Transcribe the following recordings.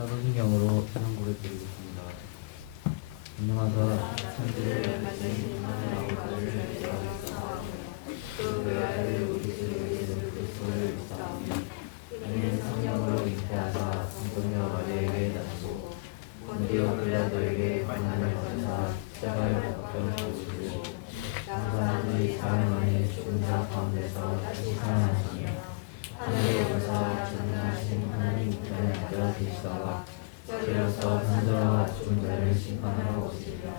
사도신경으로 찬양 고백드리겠습니다. 안녕하사 천지를 만드신 하나님 아버지를 기도하옵소서. 그 외아들 우리 주 예수 그리스도를 믿사오니 이는 성령으로 잉태하사 성도녀 마리아에게 나시고 본디오 빌라도에게 고난을 받으사 십자가에 못 박혀 죽으시고 장사하의 사흘 만에 죽은 자 가운데서 다시 살아나시며 하늘에 오르사 전능하신 하나님 우편에 앉아 계시다가 이로써 산자와 죽은 자를 심판하러 오시리라.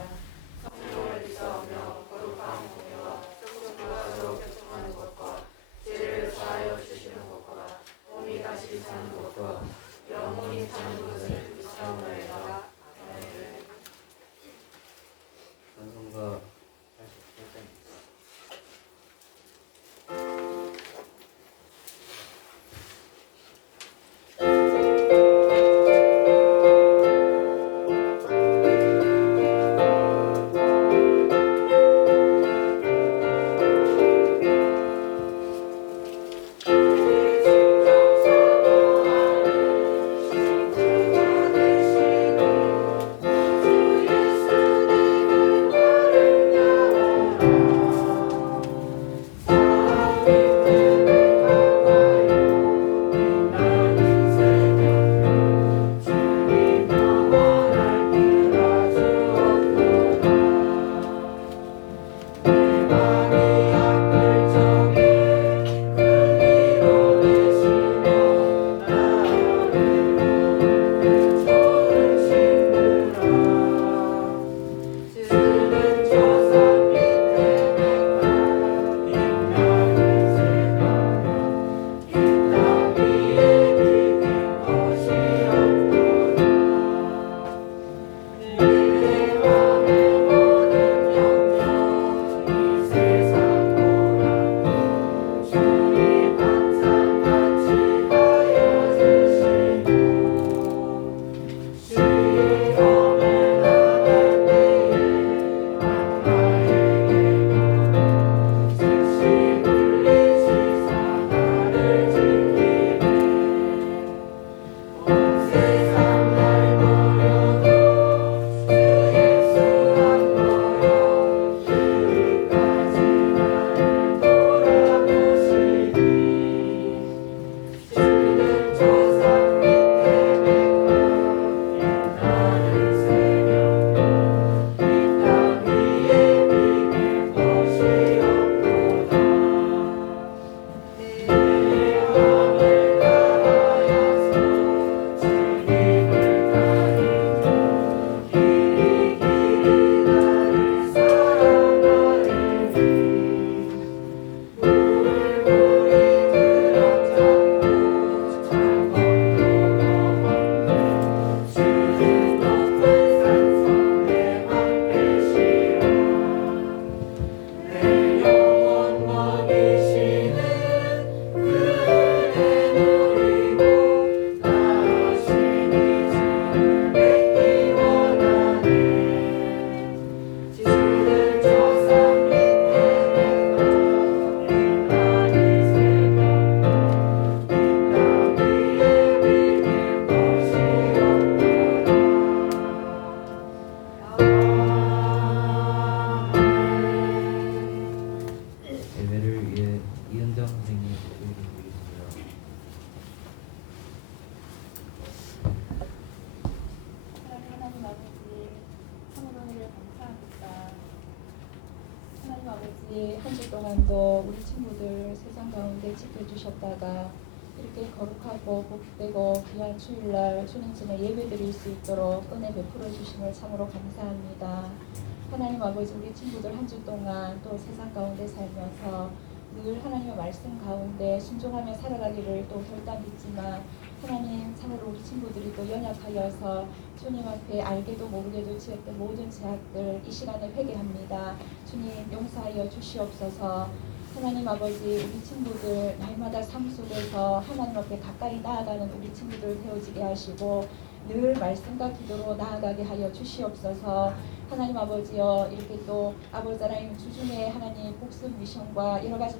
성령을 믿사오며 거룩한 공예와 성령과로 교통하는 것과 죄를 사하여 주시는 것과 몸이 다시 사는 것과 영원히 사는 것을 믿사오나이다. 찬송가 88장. 예배를 위해 이은정 선생님 읽어드리겠습니다. 하나님 아버지, 참으로 은혜를 감사합니다. 하나님 아버지, 한 주 동안도 우리 친구들 세상 가운데 지켜주셨다가 이렇게 거룩하고 복되고 귀한 주일날 주님전에 예배드릴 수 있도록 은혜 베풀어 주심을 참으로 감사합니다. 하나님 아버지, 우리 친구들 한 주 동안 또 세상 가운데 살면서 늘 하나님의 말씀 가운데 순종하며 살아가기를 또 결단했지만 하나님 참으로 우리 친구들이 또 연약하여서 주님 앞에 알게도 모르게도 지었던 모든 죄악들 이 시간에 회개합니다. 주님 용서하여 주시옵소서. 하나님 아버지, 우리 친구들 날마다 삶 속에서 하나님 앞에 가까이 나아가는 우리 친구들 되어지게 하시고 늘 말씀과 기도로 나아가게 하여 주시옵소서. 하나님 아버지여, 이렇게 또 아버지 하나님 주중에 하나님 복습 미션과 여러 가지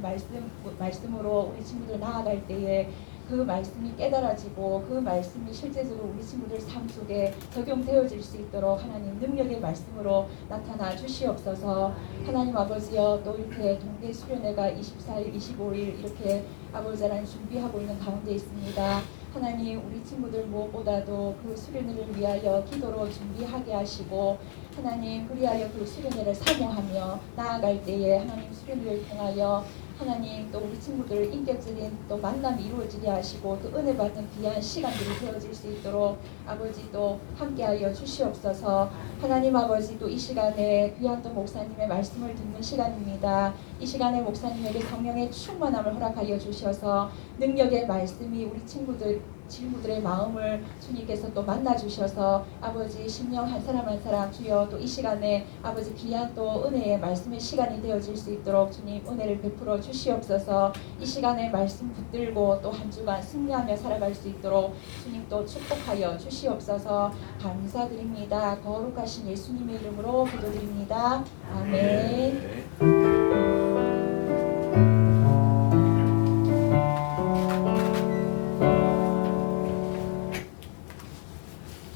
말씀으로 우리 친구들 나아갈 때에 그 말씀이 깨달아지고 그 말씀이 실제적으로 우리 친구들 삶 속에 적용되어질 수 있도록 하나님 능력의 말씀으로 나타나 주시옵소서. 하나님 아버지여, 또 이렇게 동계 수련회가 24일, 25일 이렇게 아버지 하나님 준비하고 있는 가운데 있습니다. 하나님 우리 친구들 무엇보다도 그 수련회를 위하여 기도로 준비하게 하시고 하나님 그리하여 그 수련회를 사모하며 나아갈 때에 하나님 수련회를 통하여 하나님 또 우리 친구들 인격적인 또 만남이 이루어지게 하시고 또 은혜 받는 귀한 시간들이 되어질 수 있도록 아버지 또 함께하여 주시옵소서. 하나님 아버지 또 이 시간에 귀한 또 목사님의 말씀을 듣는 시간입니다. 이 시간에 목사님에게 성령의 충만함을 허락하여 주셔서 능력의 말씀이 우리 친구들의 마음을 주님께서 또 만나 주셔서 아버지 심령 한 사람 한 사람 주여 또 이 시간에 아버지 귀한 또 은혜의 말씀의 시간이 되어질 수 있도록 주님 은혜를 베풀어 주시옵소서. 이 시간에 말씀 붙들고 또 한 주간 승리하며 살아갈 수 있도록 주님 또 축복하여 주시옵소서. 감사드립니다. 거룩하신 예수님의 이름으로 기도드립니다. 아멘.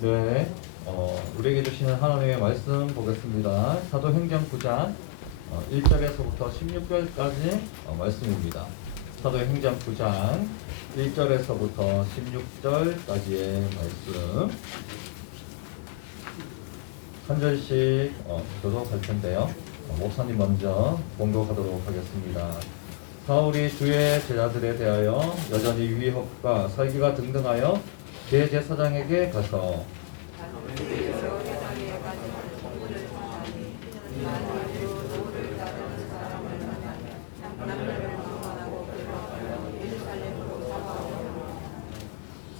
네, 우리에게 주시는 하나님의 말씀 보겠습니다. 사도행전 9장 1절에서부터 16절까지 말씀입니다. 사도행전 9장 1절에서부터 16절까지의 말씀 한 절씩 교독할 텐데요. 목사님 먼저 봉독하도록 하겠습니다. 사울이 주의 제자들에 대하여 여전히 위협과 살기가 등등하여 대제사장에게 가서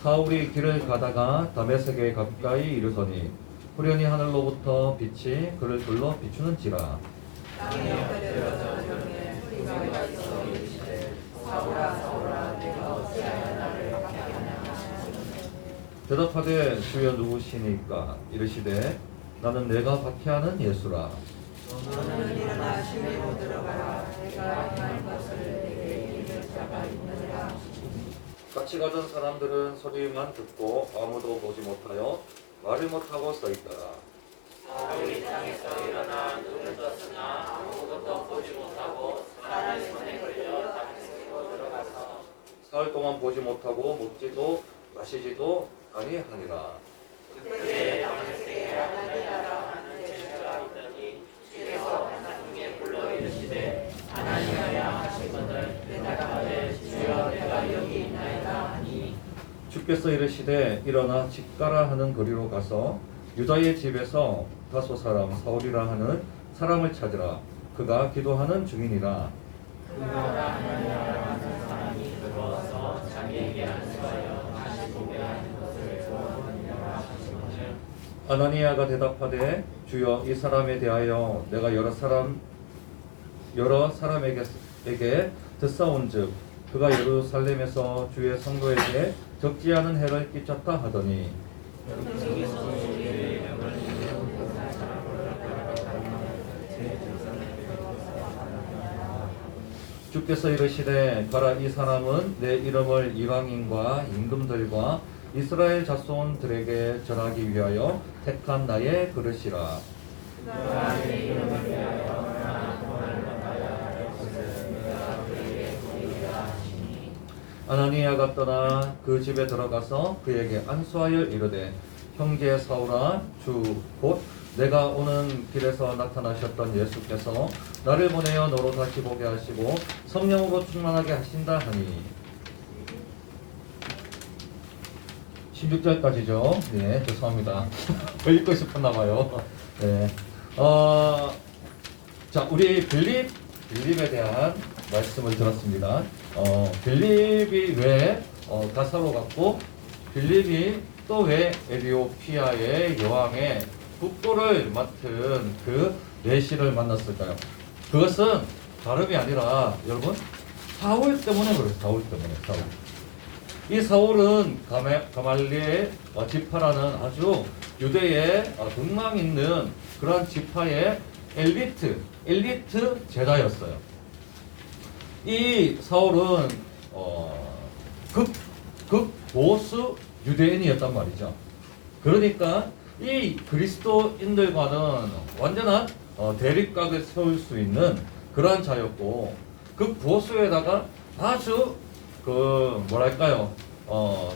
사울이 길을 가다가 다메섹에 가까이 이르더니 후련히 하늘로부터 빛이 그를 둘러 비추는지라. 대답하되 주여 누구시니까? 이르시되 나는 내가 박해하는 예수라. 너는 일어나 시내로 들어가라. 내가 행할 것을 내게 이를 자가 있느니라. 같이 가던 사람들은 소리만 듣고 아무도 보지 못하여 말을 못하고 서 있더라. 사울이 땅에서 일어나 눈을 떴으나 아무것도 보지 못하고 사람의 손에 걸려 다메섹으로 들어가서 사흘 동안 보지 못하고 먹지도 마시지도 아니하니라. 그때 다메섹에 아나니아라 하는 제자가 있더니 주께서 하나님께 불러 이르시되 아나니아야 하시거늘 대답하되 주여 내가 여기 있나이다 하니 주께서 이르시되 일어나 집가라 하는 거리로 가서 유다의 집에서 다소 사람 사울이라 하는 사람을 찾으라. 그가 기도하는 중이니라. 그가 아나니아라 하는 사람이 들어와서 자기에게 안수하여 다시 보게 하는 것을 소원하니라 하시거늘 아나니아가 대답하되 주여 이 사람에 대하여 내가 여러 사람에게 듣사온즉 그가 예루살렘에서 주의 성도에게 적지 않은 해를 끼쳤다 하더니 주께서 이르시되 가라. 이 사람은 내 이름을 이방인과 임금들과 이스라엘 자손들에게 전하기 위하여 택한 나의 그릇이라. 아나니아가 떠나 그 집에 들어가서 그에게 안수하여 이르되 형제 사울아, 주 곧 내가 오는 길에서 나타나셨던 예수께서 나를 보내어 너로 다시 보게 하시고 성령으로 충만하게 하신다 하니. 16절까지죠. 네, 죄송합니다. 더 읽고 싶었나 봐요. 네. 자, 우리 빌립에 대한 말씀을 들었습니다. 빌립이 왜 가사로 갔고 빌립이 또 왜 에티오피아의 여왕의 국보를 맡은 그 내시를 만났을까요? 그것은 다름이 아니라 여러분 사울 때문에 그래요. 사울 때문에. 이 사울은 가말리엘 지파라는 아주 유대의 등망 있는 그런 지파의 엘리트 제자였어요. 이 사울은 극보수 유대인이었단 말이죠. 그러니까 이 그리스도인들과는 완전한 대립각을 세울 수 있는 그러한 자였고, 극보수에다가 아주 뭐랄까요,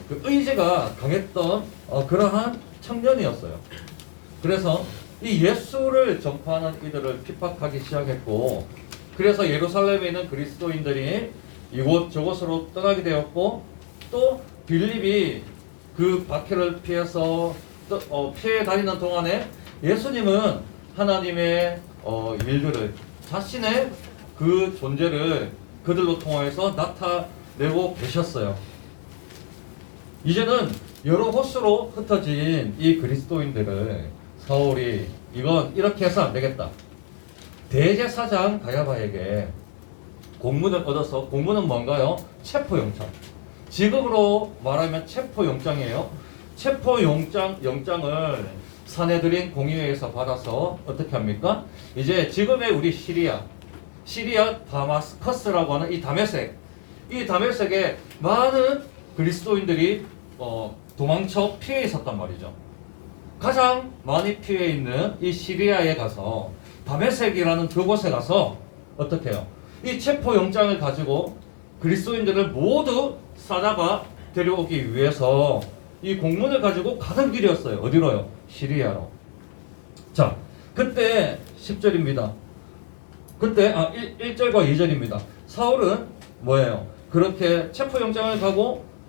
그 의지가 강했던 그러한 청년이었어요. 그래서 이 예수를 전파하는 이들을 핍박하기 시작했고, 그래서 예루살렘에 있는 그리스도인들이 이곳 저곳으로 떠나게 되었고, 또 빌립이 그 박해를 피해서 피해 다니는 동안에 예수님은 하나님의 일들을, 자신의 그 존재를 그들로 통해서 나타내고 계셨어요. 이제는 여러 곳으로 흩어진 이 그리스도인들을 사울이 이건 이렇게 해서 안 되겠다. 대제사장 가야바에게 공문을 얻어서, 공문은 뭔가요? 체포영장. 지금으로 말하면 체포영장이에요. 체포영장을 사내들인 공의회에서 받아서 어떻게 합니까? 이제 지금의 우리 시리아 다마스커스라고 하는 이 다메섹에 많은 그리스도인들이 도망쳐 피해 있었단 말이죠. 가장 많이 피해 있는 이 시리아에 가서, 다메섹이라는 그곳에 가서 어떻게 해요? 이 체포영장을 가지고 그리스도인들을 모두 싸잡아 데려오기 위해서 이 공문을 가지고 가던 길이었어요. 어디로요? 시리아로. 자, 그때 10절입니다. 그때 1절과 2절입니다. 사울은 뭐예요? 그렇게 체포영장을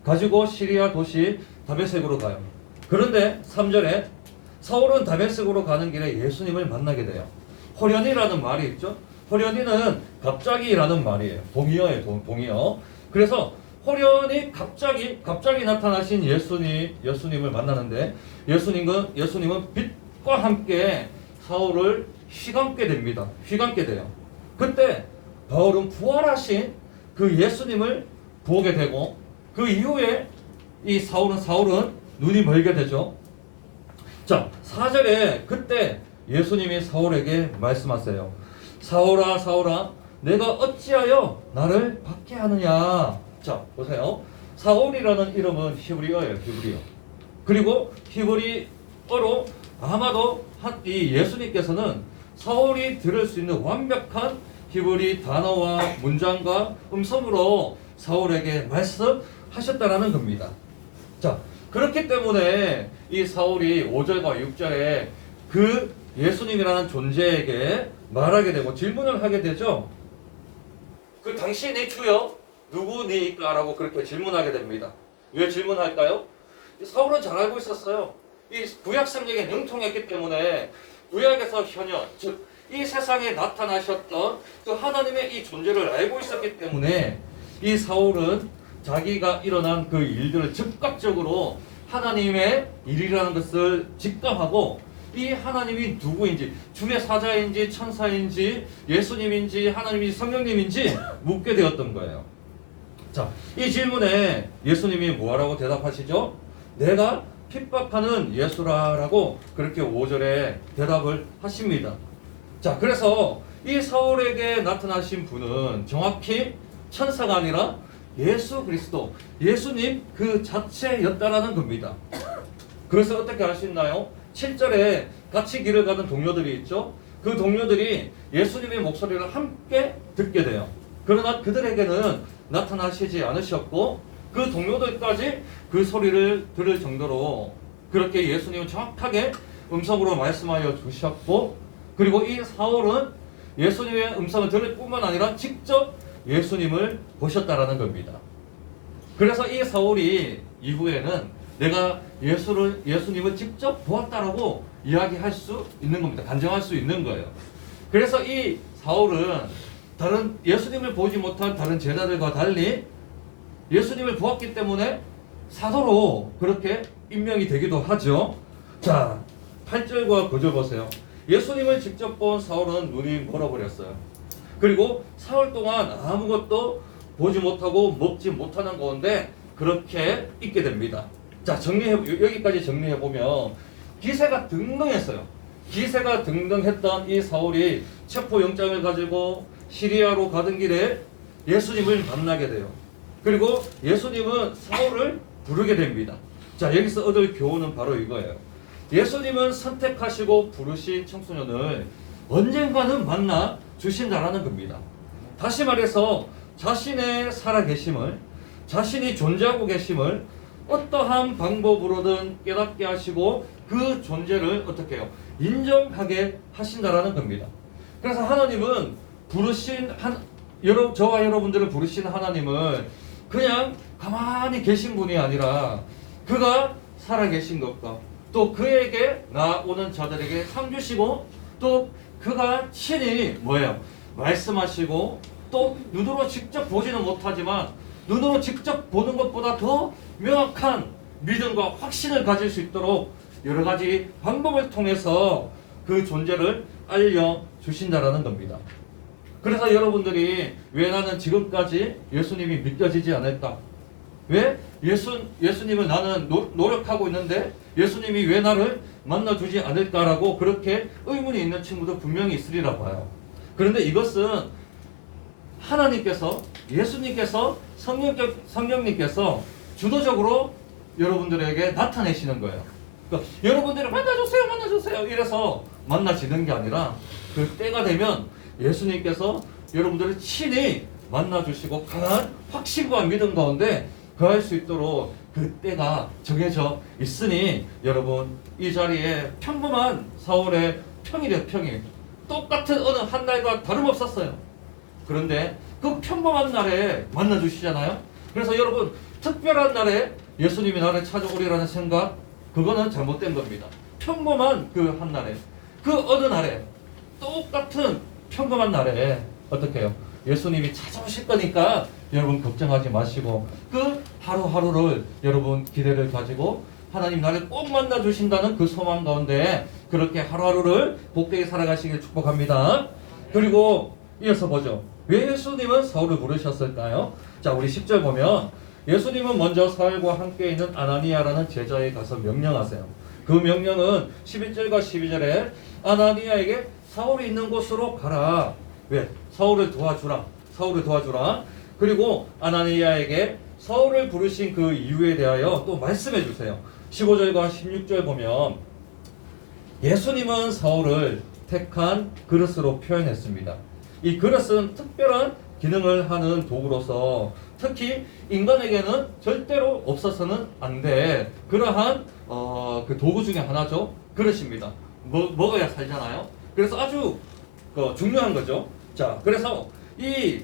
가지고 시리아 도시 다메섹으로 가요. 그런데 3절에 사울은 다메섹으로 가는 길에 예수님을 만나게 돼요. 호련이라는 말이 있죠. 호련이는 갑자기라는 말이에요. 동의어예요. 동의어. 그래서 호련이 갑자기 나타나신 예수님을 만나는데, 예수님은 빛과 함께 사울을 휘감게 됩니다. 휘감게 돼요. 그때 바울은 부활하신 그 예수님을 보게 되고, 그 이후에 이 사울은 눈이 멀게 되죠. 자, 4절에 그때 예수님이 사울에게 말씀하세요. 사울아, 사울아, 내가 어찌하여 나를 박해하느냐. 자, 보세요. 사울이라는 이름은 히브리어예요. 히브리어. 그리고 히브리어로 아마도 이 예수님께서는 사울이 들을 수 있는 완벽한 히브리 단어와 문장과 음성으로 사울에게 말씀하셨다라는 겁니다. 자, 그렇기 때문에 이 사울이 5절과 6절에 그 예수님이라는 존재에게 말하게 되고 질문을 하게 되죠. 그 당신이 주여 누구니까? 라고 그렇게 질문하게 됩니다. 왜 질문할까요? 사울은 잘 알고 있었어요. 이 구약 성경에 능통했기 때문에 구약에서 현현, 즉 이 세상에 나타나셨던 그 하나님의 이 존재를 알고 있었기 때문에 이 사울은 자기가 일어난 그 일들을 즉각적으로 하나님의 일이라는 것을 직감하고, 이 하나님이 누구인지, 주의 사자인지 천사인지 예수님인지 하나님인지 성령님인지 묻게 되었던 거예요. 자, 이 질문에 예수님이 뭐라고 대답하시죠? 내가 핍박하는 예수라라고 그렇게 5절에 대답을 하십니다. 자, 그래서 이 사울에게 나타나신 분은 정확히 천사가 아니라 예수 그리스도, 예수님 그 자체였다라는 겁니다. 그래서 어떻게 할 수 있나요? 7절에 같이 길을 가던 동료들이 있죠. 그 동료들이 예수님의 목소리를 함께 듣게 돼요. 그러나 그들에게는 나타나시지 않으셨고, 그 동료들까지 그 소리를 들을 정도로 그렇게 예수님은 정확하게 음성으로 말씀하여 주셨고, 그리고 이 사울은 예수님의 음성을 들을 뿐만 아니라 직접 예수님을 보셨다라는 겁니다. 그래서 이 사울이 이후에는 내가 예수님을 직접 보았다라고 이야기할 수 있는 겁니다. 간증할 수 있는 거예요. 그래서 이 사울은 다른 예수님을 보지 못한 다른 제자들과 달리 예수님을 보았기 때문에 사도로 그렇게 임명이 되기도 하죠. 자, 8절과 9절 보세요. 예수님을 직접 본 사울은 눈이 멀어버렸어요. 그리고 사흘 동안 아무것도 보지 못하고 먹지 못하는 가운데 그렇게 있게 됩니다. 자, 여기까지 정리해보면 기세가 등등했어요. 기세가 등등했던 이 사울이 체포영장을 가지고 시리아로 가던 길에 예수님을 만나게 돼요. 그리고 예수님은 사울을 부르게 됩니다. 자, 여기서 얻을 교훈은 바로 이거예요. 예수님은 선택하시고 부르신 청소년을 언젠가는 만나 주신다라는 겁니다. 다시 말해서 자신의 살아계심을, 자신이 존재하고 계심을 어떠한 방법으로든 깨닫게 하시고 그 존재를 어떻게 해요? 인정하게 하신다라는 겁니다. 그래서 하나님은 저와 여러분들을 부르신 하나님을 그냥 가만히 계신 분이 아니라 그가 살아계신 것과 또 그에게 나오는 자들에게 상 주시고 또 그가 친히 뭐예요? 말씀하시고 또 눈으로 직접 보지는 못하지만 눈으로 직접 보는 것보다 더 명확한 믿음과 확신을 가질 수 있도록 여러 가지 방법을 통해서 그 존재를 알려주신다라는 겁니다. 그래서 여러분들이 왜 나는 지금까지 예수님이 믿겨지지 않을까? 왜 예수님을 나는 노력하고 있는데 예수님이 왜 나를 만나주지 않을까라고 그렇게 의문이 있는 친구도 분명히 있으리라 봐요. 그런데 이것은 하나님께서, 예수님께서, 성령님께서 주도적으로 여러분들에게 나타내시는 거예요. 그러니까 여러분들을 만나주세요 이래서 만나지는 게 아니라 그 때가 되면 예수님께서 여러분들을 친히 만나주시고 강한 확신과 믿음 가운데 거할 수 있도록 그 때가 정해져 있으니 여러분 이 자리에 평범한 4월의 평일이에요. 평일. 똑같은 어느 한 날과 다름없었어요. 그런데 그 평범한 날에 만나주시잖아요. 그래서 여러분 특별한 날에 예수님이 나를 찾아오리라는 생각, 그거는 잘못된 겁니다. 평범한 그 한 날에, 그 어느 날에, 똑같은 평범한 날에 어떻게 해요? 예수님이 찾아오실 거니까 여러분 걱정하지 마시고 그 하루하루를 여러분 기대를 가지고 하나님 나를 꼭 만나주신다는 그 소망 가운데 그렇게 하루하루를 복되게 살아가시길 축복합니다. 그리고 이어서 보죠. 왜 예수님은 사울을 부르셨을까요? 자, 우리 10절 보면 예수님은 먼저 사울과 함께 있는 아나니아라는 제자에 가서 명령하세요. 그 명령은 11절과 12절에 아나니아에게 사울이 있는 곳으로 가라. 왜? 사울을 도와주라. 그리고 아나니아에게 사울을 부르신 그 이유에 대하여 또 말씀해 주세요. 15절과 16절 보면 예수님은 사울을 택한 그릇으로 표현했습니다. 이 그릇은 특별한 기능을 하는 도구로서 특히 인간에게는 절대로 없어서는 안 돼. 그러한 그 도구 중에 하나죠. 그릇입니다. 먹어야 살잖아요. 그래서 아주 중요한 거죠. 자, 그래서 이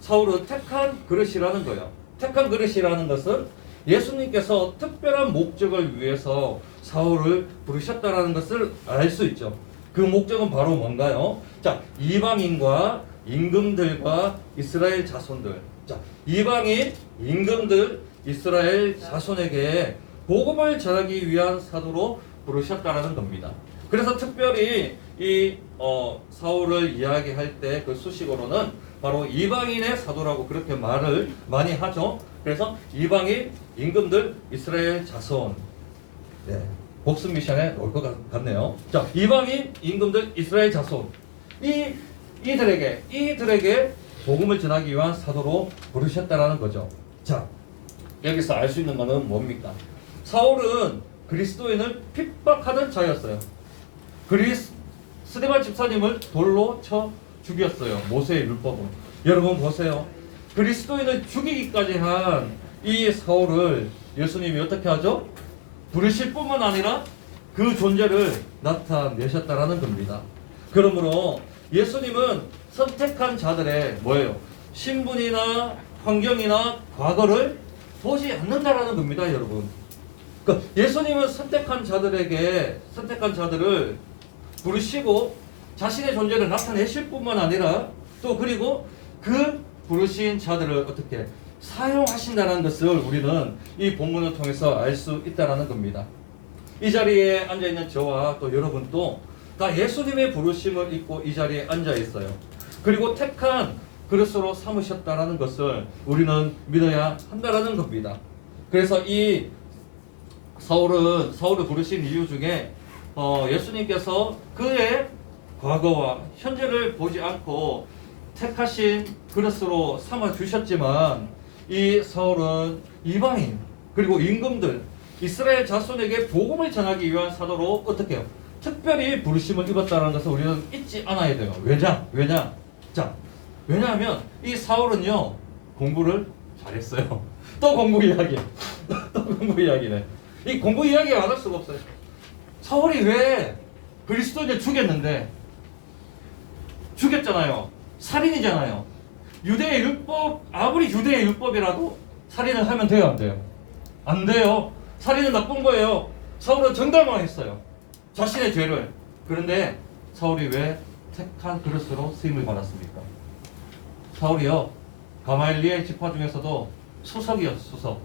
사울은 택한 그릇이라는 거예요. 택한 그릇이라는 것은 예수님께서 특별한 목적을 위해서 사울을 부르셨다라는 것을 알 수 있죠. 그 목적은 바로 뭔가요? 자, 이방인과 임금들과 이스라엘 자손들. 자, 이방인, 임금들, 이스라엘 자손에게 복음을 전하기 위한 사도로 부르셨다라는 겁니다. 그래서 특별히 이 사울을 이야기할 때 그 수식어로는 바로 이방인의 사도라고 그렇게 말을 많이 하죠. 그래서 이방인, 임금들, 이스라엘 자손. 네, 복습 미션에 올 것 같네요. 자, 이방인, 임금들, 이스라엘 자손. 이들에게 복음을 전하기 위한 사도로 부르셨다라는 거죠. 자, 여기서 알 수 있는 것은 뭡니까? 사울은 그리스도인을 핍박하던 자였어요. 스데반 집사님을 돌로 쳐 죽였어요. 모세의 율법은. 여러분 보세요. 그리스도인을 죽이기까지 한 이 사울을 예수님이 어떻게 하죠? 부르실 뿐만 아니라 그 존재를 나타내셨다라는 겁니다. 그러므로 예수님은 선택한 자들의 뭐예요? 신분이나 환경이나 과거를 보지 않는다라는 겁니다, 여러분. 그러니까 예수님은 선택한 자들을 부르시고 자신의 존재를 나타내실 뿐만 아니라 또 그리고 그 부르신 자들을 어떻게 사용하신다는 것을 우리는 이 본문을 통해서 알 수 있다는 겁니다. 이 자리에 앉아있는 저와 또 여러분도 다 예수님의 부르심을 입고 이 자리에 앉아 있어요. 그리고 택한 그릇으로 삼으셨다는 것을 우리는 믿어야 한다는 겁니다. 그래서 이 사울을 부르신 이유 중에 예수님께서 그의 과거와 현재를 보지 않고 택하신 그릇으로 삼아 주셨지만 이 사울은 이방인, 그리고 임금들, 이스라엘 자손에게 복음을 전하기 위한 사도로 어떻게 해요? 특별히 부르심을 입었다는 것을 우리는 잊지 않아야 돼요. 왜냐? 자, 왜냐하면 이 사울은요 공부를 잘했어요. 또 공부 이야기, 또 공부 이야기네. 이 공부 이야기 안 할 수가 없어요. 사울이 왜 그리스도인을 죽였는데? 죽였잖아요. 살인이잖아요. 유대의 율법, 아무리 유대의 율법이라도 살인을 하면 돼요, 안 돼요? 안 돼요. 살인은 나쁜 거예요. 사울은 정당화했어요, 자신의 죄를. 그런데 사울이 왜 택한 그릇으로 쓰임을 받았습니까? 사울이요 가말리엘 지파 중에서도 수석이었어요. 수석.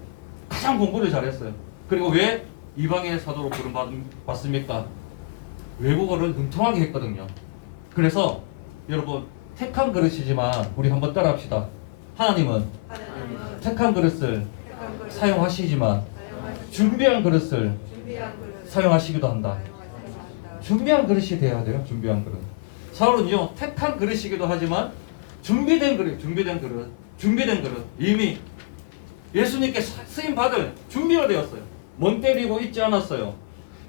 가장 공부를 잘했어요. 그리고 왜 이방인의 사도로 부름받습니까? 외국어를 능통하게 했거든요. 그래서 여러분 택한 그릇이지만 우리 한번 따라합시다. 하나님은 택한 그릇을 사용하시지만 준비한 그릇을 사용하시기도 한다. 준비한 그릇이 돼야 돼요. 준비한 그릇. 사울은요 택한 그릇이기도 하지만 준비된 그릇 이미 예수님께 쓰임 받을 준비가 되었어요. 멍 때리고 있지 않았어요.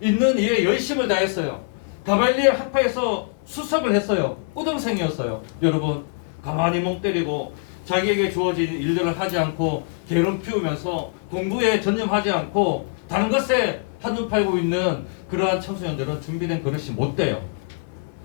있는 이에 열심을 다했어요. 가말리엘 학파에서 수석을 했어요. 우등생이었어요. 여러분 가만히 멍 때리고 자기에게 주어진 일들을 하지 않고 게으름 피우면서 공부에 전념하지 않고 다른 것에 한눈 팔고 있는 그러한 청소년들은 준비된 그릇이 못 돼요.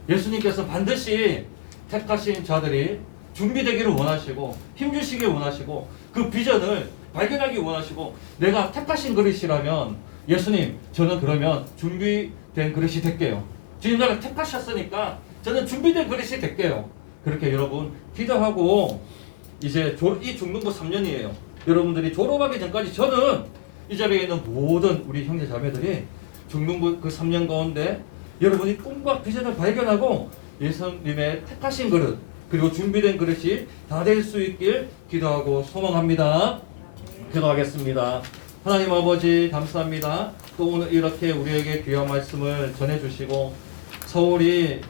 예수님께서 반드시 택하신 자들이 준비되기를 원하시고 힘주시길 원하시고 그 비전을 발견하기 원하시고 내가 택하신 그릇이라면 예수님 저는 그러면 준비된 그릇이 될게요. 주님 나를 택하셨으니까 저는 준비된 그릇이 될게요. 그렇게 여러분 기도하고 이제 이 중등부 3년이에요. 여러분들이 졸업하기 전까지 저는 이 자리에 있는 모든 우리 형제 자매들이 중등부 그 3년 가운데 여러분이 꿈과 비전을 발견하고 예수님의 택하신 그릇 그리고 준비된 그릇이 다 될 수 있길 기도하고 소망합니다. 기도하겠습니다. 하나님 아버지 감사합니다. 또 오늘 이렇게 우리에게 귀한 말씀을 전해주시고 사울이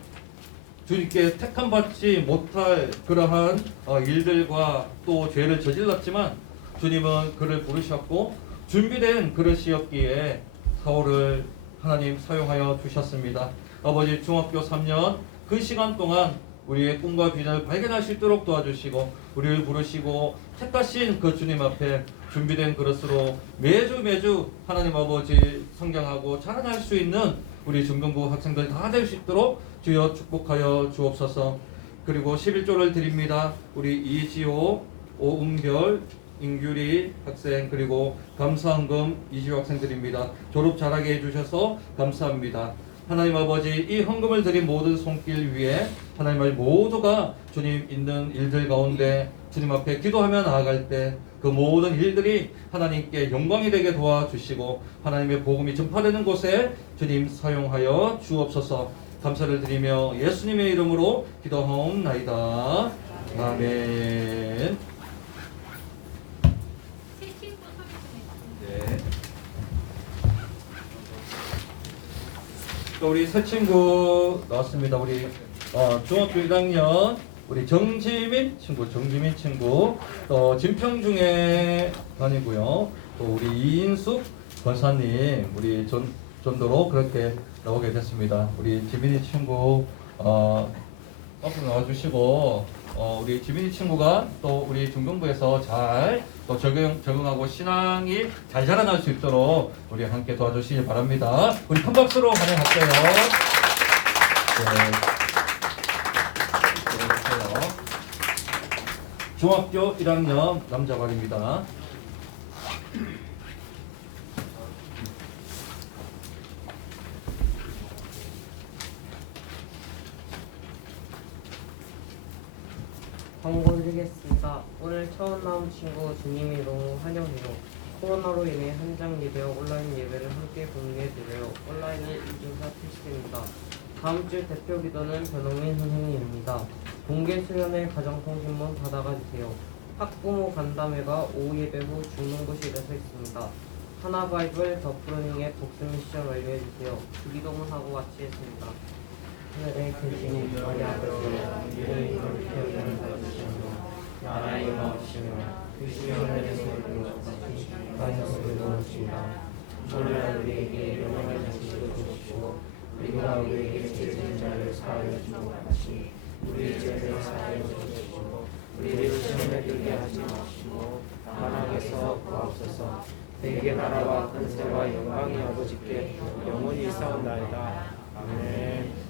주님께 택함받지 못할 그러한 일들과 또 죄를 저질렀지만 주님은 그를 부르셨고 준비된 그릇이었기에 사울을 하나님 사용하여 주셨습니다. 아버지 중학교 3년 그 시간 동안 우리의 꿈과 비전을 발견할 수 있도록 도와주시고 우리를 부르시고 택하신 그 주님 앞에 준비된 그릇으로 매주 하나님 아버지 성장하고 자라날 수 있는 우리 중등부 학생들 다 될 수 있도록 주여 축복하여 주옵소서. 그리고 11조를 드립니다. 우리 이지호, 오은별, 인규리 학생 그리고 감사헌금 이지호 학생들입니다. 졸업 잘하게 해주셔서 감사합니다. 하나님 아버지 이 헌금을 드린 모든 손길 위에 하나님 아버지 모두가 주님 있는 일들 가운데 주님 앞에 기도하며 나아갈 때 그 모든 일들이 하나님께 영광이 되게 도와주시고 하나님의 복음이 전파되는 곳에 주님 사용하여 주옵소서. 감사를 드리며 예수님의 이름으로 기도하옵나이다. 아멘. 네. 또 우리 새 친구 나왔습니다. 우리 중학교 1학년 우리 정지민 친구, 또 진평중에 다니고요. 또 우리 이인숙 권사님, 우리 전도로 그렇게 나오게 됐습니다. 우리 지민이 친구 앞으로 나와주시고 우리 지민이 친구가 또 우리 중등부에서 잘 또 적응하고 신앙이 잘 자라날 수 있도록 우리 함께 도와주시기 바랍니다. 우리 큰 박수로 환영할게요. 네. 중학교 1학년 남자반입니다. 광고 드리겠습니다. 오늘 처음 나온 친구 주님이 너무 환영해요. 코로나로 인해 현장 예배와 온라인 예배를 함께 공유해드려요. 온라인은 2주사 필수입니다. 다음 주 대표 기도는 변홍민 선생님입니다. 공개 수련회 가정통신문 받아가주세요. 학부모 간담회가 오후 예배 후 중등부실에서 있습니다. 하나바이블 더 프로닝의 복수 미션 완료해주세요. 주기도문 하고 마치겠습니다. 하늘에 계신 우리 아버지, 이름이 거룩히 여겨주시며 나라의 마옵시며 하늘에서 땅에서 이루어지이다. 오늘날 우리에게 영원한 양식을 주시고 우리가 우리에게 죄진 자를 사하여 준 것 같이 우리 죄를 사하여 주시고 우리를 시험에 들게 하지 마시고 만악에서 구하옵소서. 대개 나라와 권세와 영광이 아버지께 영원히 있사옵나이다. 아멘.